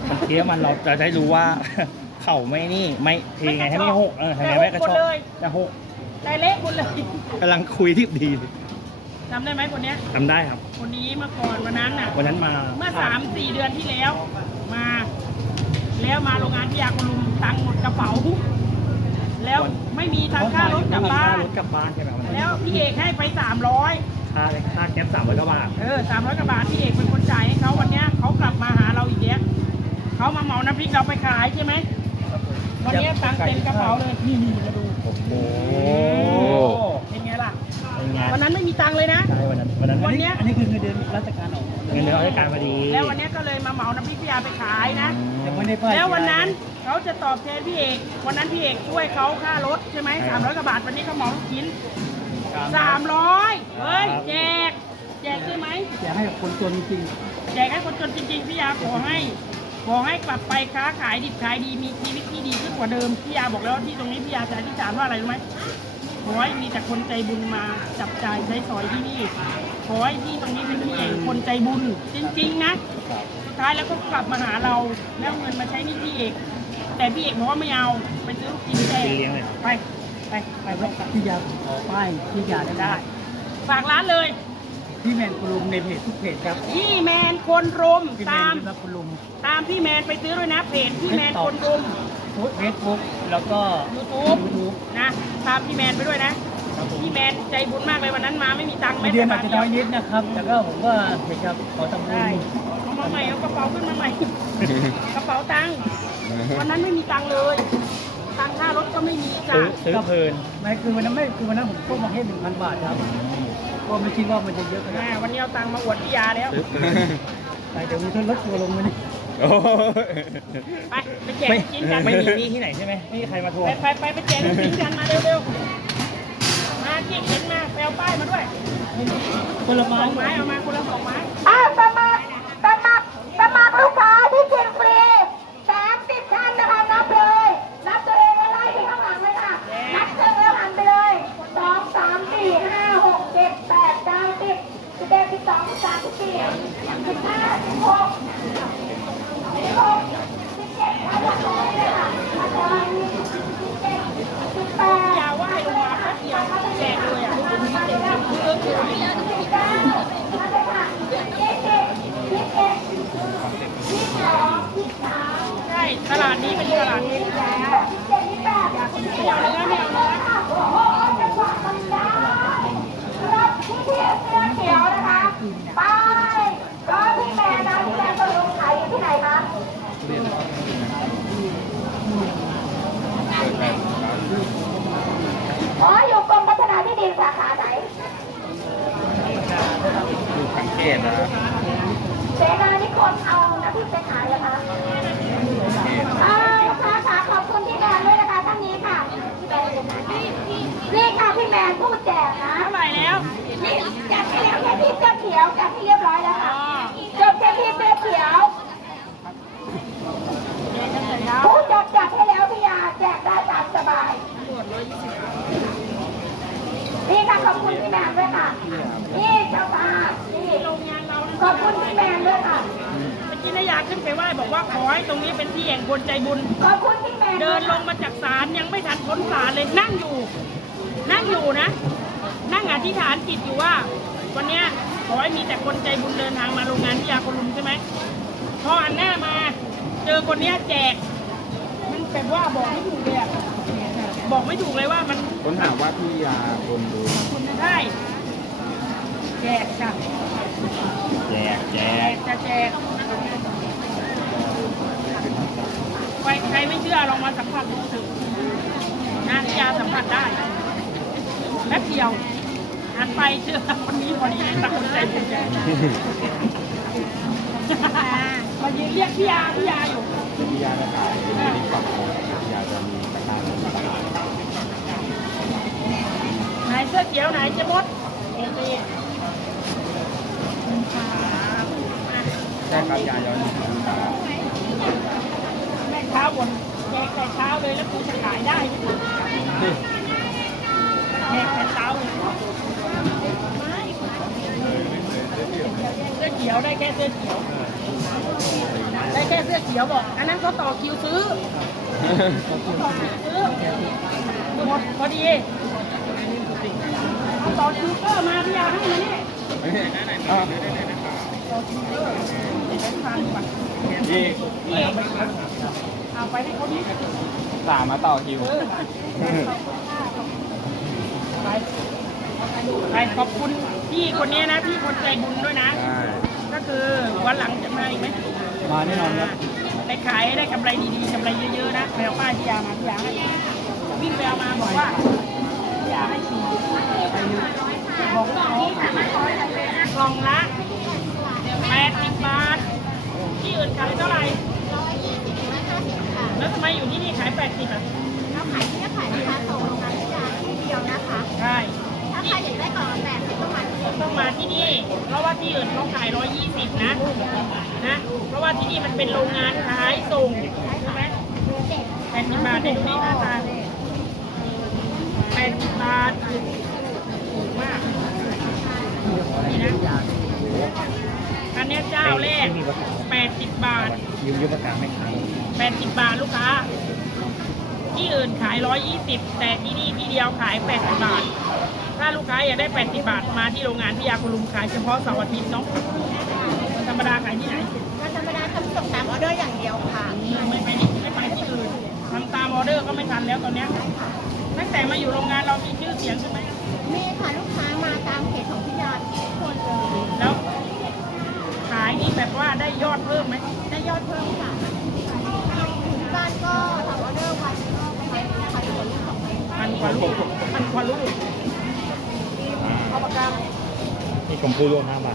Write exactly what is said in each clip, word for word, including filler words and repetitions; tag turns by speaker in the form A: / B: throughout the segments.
A: มันเคี้ยวมันเราจะได้รู้ว่า เข่าไม่นี่ไม่เทไงให้ไม่หกเออทำไงไม่กระชอกจะหก
B: ได้เละหมดเลย
A: กำลังคุยที่ดี
B: จำได้ไหมคนเนี้ย
A: ทำได้ครับ
B: คนนี้เมื่อก่อนวันนั้นน่ะ
A: วันนั้นมา
B: เมื่อสามสี่เดือนที่แล้ว มา แล้วมาโรงงานพี่ยาคุณลุงตังค์หมดกระเป๋า แล้วไม่มีทางค่ารถกลับบ้าน
A: รถกลับบ้านใช่ไหมวันนั้น
B: แล้วพี่เอกให้ไปสามร้อย
A: ค่าค่าแก๊ปสามร้อยกว่าบาท
B: เออสามร้อยกว่าบาทพี่เอกเป็นคนจ่ายให้เขาวันเนี้ยเขากลับมาหาเราอีกแล้วเขามาเหมาน้ำพริกเราไปขายใช่ไหมวันนี้ตังค์เต็มกระเป๋าเลยนี่นี่มาดู
A: โอ้โห
B: เป็นไงล่ะ
A: เป็นไง
B: วันนั้นไม่มีตังค์เลยนะ
A: ใช่วันนั้นวันนั้น
B: วันเนี้ย
C: อันนี้คือเงินเดือนราชการออก
A: เงินเดือนราชการมาดี
B: แล้ววันเนี้ยก็เลยมาเหมาน้ำพริกพี่ยาไปขายนะ
C: แต่ไม่ได้ป้าย
B: แล้ววันนั้นเขาจะตอบแทนพี่เอกวันนั้นพี่เอกช่วยเขาค่ารถใช่ไหมสามร้อยกว่าบาทวันนี้เขาเหมาลูกชิ้นสามร้อยเฮ้ยแจกแจกใช่ไหม
C: อยากให้กับคนจนจริง
B: แจกให้คนจนจริงๆพี่ยาขอให้ขอให้กลับไปค้าขายดิบขายดีมีชีวิตที่ดีขึ้นกว่าเดิมพี่ยาบอกแล้วว่าที่ตรงนี้พี่ยาจะอธิษฐานว่าอะไรรู้ไหมขอให้มีแต่คนใจบุญมาจับจ่ายใช้สอยที่นี่ขอให้ที่ตรงนี้เป็นที่แห่งคนใจบุญจริงๆนะสุดท้ายแล้วก็กลับมาหาเราแล้วเอาเงินมาใช้หนี่พี่เอกแต่พี่เอกบอกว่าไม่เอาไปซื้อลูกชิ้นแจก
A: เลี้ยงเลย
B: ไปไปไป
C: ๆ
B: ไป
C: แล้วพี่ยาขอป้ายพี่ยาได้
B: ได้ฝากร้านเลย
C: พี่แมนคุณลุงในเพจทุกเพจครับ
B: พี่แมนคนรุม
C: พี่แม
B: ตาน ม
C: รับคุณลุง
B: ตามพี่แมนไปซื้อด้วยนะเพจพี่แมนคนรุม
C: เฟซบุ๊กแล้วก็
B: ยูทูบนะตามพี่แมนไปด้วยนะพี่แมนใจบุญมากเลยวันนั้นมาไม่มีตังค์
C: เงินเดือนอาจจะน้อยนิดนะครับ แต่ก็ผมว่าเด็กครับขอทำบุ
B: ได้
C: ญ
B: เอามาใหม่เอากระเป๋าขึ้นมาใหม่ กระเป๋าตังค์วันนั้นไม่มีตังค์เลย ตังค่ารถก็ไม่มีจ้ะ
A: ซื้อซื้อเพลิน
C: ไม่คือวันนั้นไม่คือวันนั้นผมพกมาแค่หนึ่งพันบาทครับก็ไม่คิดว่ามันจะเยอะขนาด
B: อ่า
C: นั้น
B: วันนี้เอาตังค์มาอวดพี่ยาแล้ว
C: แต่เดี๋ยวมีเท่าลดตัวลงมานี่
A: โอ้
B: ไปไปแจก
A: ไม่
B: ลูกชิ้นกัน
A: ไม่มีหนี่ที่ไหนใช่ไหมไม่มีใครมาทวง
B: ไปไปไปไปแจกลูกชิ้นกันมาเร็วๆมาที่เข็นมาแปลป้ายมาด้วย
C: คนละ
B: ส
C: ไม้
B: องไม้เอามาคนละสองไม้
D: อ่าสมัครสมัครสมัครลูกค้าที่กินฟรีสามสิบท่านนะคะนับเลยนับตัวเองแล้วไล่ไปข้างหลังเลยค่ะนับเชิงแล้วหันไปเลยสองสามสี่ห้าหกเจ็ดแปดเก้าสิบสิบเอ็ดสิบสองสิบสามสิบสี่สิบห้าสิบหกสิบหกสิบเจ็ดเอาละเลยค่ะอาจารย์สิบเจ็ดสิบแปด
B: ยาว่าให้ลงมาแป๊บเดียวแจกเลยอ่ะ
D: สิบเก้ามาเลยค่ะยี่สิบยี่สิบเอ็ดยี่สิบสองยี่สิบสาม
B: ใช่ตลาดนี้เป็นตลาดนี้
D: ยี่สิบเจ็ดยี่สิบแปด
B: ไม่เอาเนื้อไม่เอาเนื้อ
D: โอ้โหจังหวะมันได้รับที่เสื้อเขียวนะคะไปก็พี่แมนนะพี่แมนตกลงขายอยู่ที่ไหนคะอ๋ออยู่กรมพัฒนาที่ดินสาขาไหน
A: สังเกตนะ
D: เสนานิคมเอาน้ำพริกไปขายเหรอคะอ่าลูกค้าค่ะขอบคุณพี่แมนด้วยนะคะท่านนี้ค่ะนี่ค่ะพี่แมนผู้แจกนะ
B: เท่าไหร่แล้ว
D: นี่จัดให้แล้วแค่พี่เสื้อเขียวจัดให้เรียบร้อยแล้วค่ะจบแค่พี่เสื้อเขียวผู้จัดจัดให้แล้วพี่ยาแจกได้ตามสบายนี่ค่ะขอบคุณพี่แมนด้วยค่ะนี่เจ้าค่ะนี่
B: โรงงานเรา
D: ขอบคุณพี่แมนด้วยค่ะ
B: เมื่อกี้นายาขึ้นไปไหว้บอกว่าขอให้ตรงนี้เป็นที่แห่งคนใจบุญ
D: ขอบคุณพี่แมน
B: เดินลงมาจากศาลยังไม่ทันพ้นศาลเลยนั่งอยู่ นั่งอยู่นะ นั่งอธิษฐานจิตอยู่ว่า วันเนี้ยขอให้มีแต่คนใจบุญเดินทางมาโรงงานพิยาคนลุมใช่ไหมพอหันหน้ามา เจอคนเนี้ยแจก มันแบบว่าบอกไม่ถูกเลยอะบอกไม่ถูกเลยว่ามัน
A: ค้นหาว่าพี่ยาคนดู
B: คุณได้แจกจ้ะ
A: แจกแจ
B: แจ
A: ก
B: กจะแจกใครใครไม่เชื่อลองมาสัมผัสดูสิงานพิยาสัมผัสได้แป๊บเดียวหันไปเชื่อคนนี้พอดีเลยตะคนใจบุญแจกมายืนเรียกพี่ยาพี่ยาอยู่
A: พี่ยาจะขายเป็นติ๊กต็อกพี่ยาจะมีตะกร้า
B: ไหนเสื้อเขียวไหนเจะมดเอ็นดี
A: ใช่ครับยาย้อน
B: แม่เช้าบนแจกแต่เช้าเลยแล้วกูจะขายได้ไหมแจกแต่เช้าเลยเสื้อเขียวได้แค่เสื้อเขียวได้แค่เสื้อสื้อเขียวบอกอันนั้นเขาต่อคิวซื้อซื้อหมดพอดีเอาต่อคิวเกอร์มาพี่ยาให้มานี่ต่อคิวเกอร์เดี๋ยวไปทานก่อน
E: พี่
B: พี่เอกเอาไปให้เขาดิ
E: สามมาต่อคิว
B: เออไปไปขอบคุณพี่คนนี้นะพี่คนใจบุญด้วยนะ ก็คือวันหลังจะมาอีกไหม
C: มาแน่นอนครับ
B: ได้ขายได้กำไรดีๆกำไรเยอะๆนะไปเอาป้ายพี่ยามาพี่ยาให้วิ่งไปเอามาบอกว่าพี่ยาให้สี่บอกว่าเขากล่องละแปดสิบบาทที่อื่นขายเท่าไหร่แล้วทำไมอยู่ที่นี่ขายแปดสิบอ่ะ
F: เราขายที่จะขายนะคะส่งโรงงานพิยาที่เดียวนะคะ
B: ใช่
F: ถ้าใครอยากได้กล่องแบบไม่ต้องมาที่นี่
B: ต้องมาที่นี่ เพราะว่าที่อื่นเขาขายร้อยยี่สิบนะนะเพราะว่าที่นี่มันเป็นโรงงานขายส่งใช่ไหมแปดสิบบาทเด็กนี่หน้าตาแปดสิบบาทถูกมากนี่นะอันเนี้ยเจ้าแรกแปดสิบบาท
A: ยืมยืมประกาศไหมครับ
B: แปดสิบบาทลูกค้า ที่อื่นขายร้อยยี่สิบแต่ที่นี่ที่เดียวขายแปดสิบบาท ถ้าลูกค้าอยากได้แปดสิบบาทมาที่โรงงานพิยาคุณลุงขายเฉพาะเสาร์อาทิตย์เนาะวันธรรมดาขายที่ไหน
F: วันธรรมดาทำส่งตามออเดอร์อย่างเดียวค่ะ
B: ไม่ไปไม่ไปที่อื่นทำตามออเดอร์ก็ไม่ทันแล้วตอนเนี้ยตั้งแต่มาอยู่โรงงานเรามีชื่อเสียงใช่ไหม
F: มีค่ะลูกค้ามาตามเพจของพิยาทุกคนเลย
B: แล้วขายนี่แบบว่าได้ยอดเพิ่มไหม
F: ได้ยอดเพิ่มค่ะถึงบ้านก็ทำออเดอร์วันก็ประมาณพันกว่าลูกของเรา
B: พันกว่าลูกพันกว่าลูกเอาปากกา
A: นี่ชมพู่ร่วมห้าบาท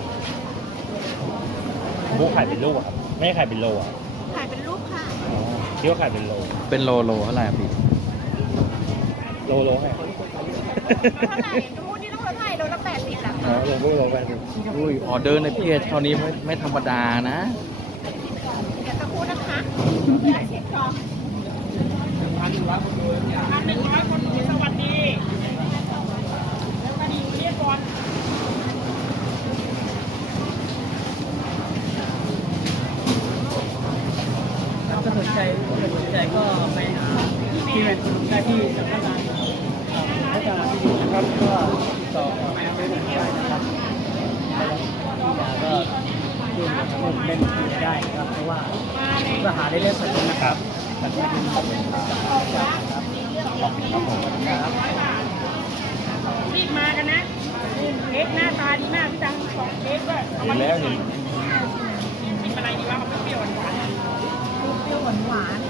A: ชมพู่ขายเป็นลูกอะครับ ไม่ได้ขายเป็นโลอะ
F: ขายเป็นลูกค่ะ
A: อ๋อคิดว่าขายเป็นโล
E: เป็นโลโลเท่าไหร่อะพี่
A: โลโลไง
F: เท่าไหร่ดูนี่ต้องลดให้โลละแปดสิบละ
A: อ๋อโลโลโลไป
E: อุ้ยออเดอร์ในเพจเท่านี้ไม่ไม่ธรรมดานะ
F: เดี๋ยวจะพูดนะคะเช็คก่อน
B: พันหนึ่งร้อยคนดูสวัสดีแล้วก็ดีเรียกก่อน
C: ครับถ้าสนใจถ้าสนใจก็ไปหาที่เป็นได้ที่สำนักงานพัฒนาที่ดินนะครับก็ติดต่อไปได้นะครับก็ยื่นร่วมเล่นได้ครับเพราะว่าก็หาได้เล่นสนุกนะครับขอบคุณครับครับ
B: รีบมากันนะเค้กหน้าตาดีมากพี่ตังสองเค้กด้วยเอามา
E: เห็นแล้ว
B: หน่อย
E: เห็น
B: กินอะไรดีวะเอาเปรี้ยวๆหวาน
F: เปรี้ยวหวาน